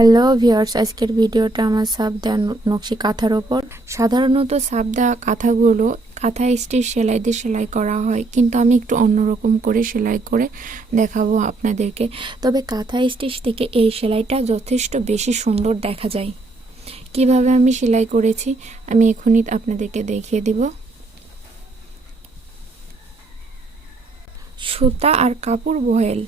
Hello viewers, আজকের ভিডিওটা আমার সাবদা নকশি কাঁথার ওপর। সাধারণত সাবদা কাঁথাগুলো কাঁথা স্টিচ সেলাই দিয়ে সেলাই করা হয়, কিন্তু আমি একটু অন্যরকম করে সেলাই করে দেখাবো আপনাদেরকে। তবে কাঁথা স্টিচ থেকে এই সেলাইটা যথেষ্ট বেশি সুন্দর দেখা যায়। কিভাবে আমি সেলাই করেছি আমি এখনই আপনাদেরকে দেখিয়ে দিব। সুতা আর কাপড় বয়েল,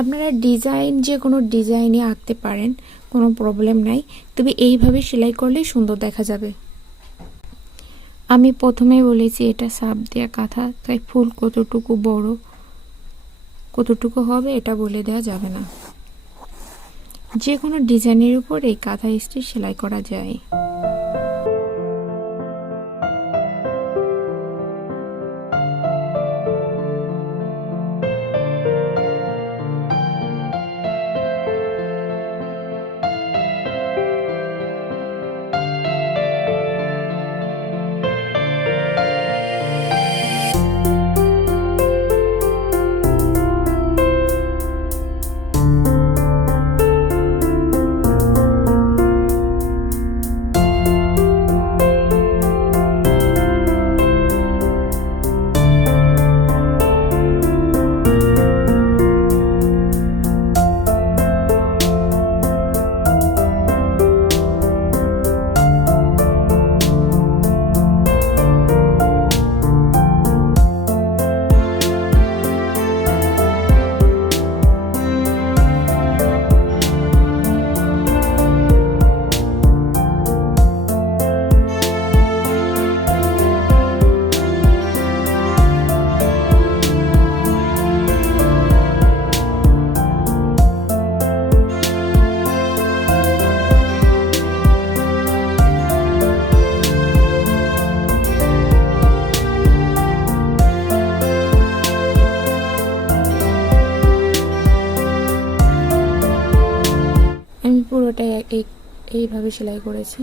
আপনারা ডিজাইন যে কোনো ডিজাইনই আঁকতে পারেন, কোনো প্রবলেম নাই, তবে এইভাবে সেলাই করলেই সুন্দর দেখা যাবে। আমি প্রথমেই বলেছি এটা সাপ দেয়া কাঁথা, তাই ফুল কতটুকু বড় কতটুকু হবে এটা বলে দেওয়া যাবে না। যে কোনো ডিজাইনের উপর এই কাঁথা স্টিচ সেলাই করা যায়। আমি পুরোটাই এইভাবে সেলাই করেছি।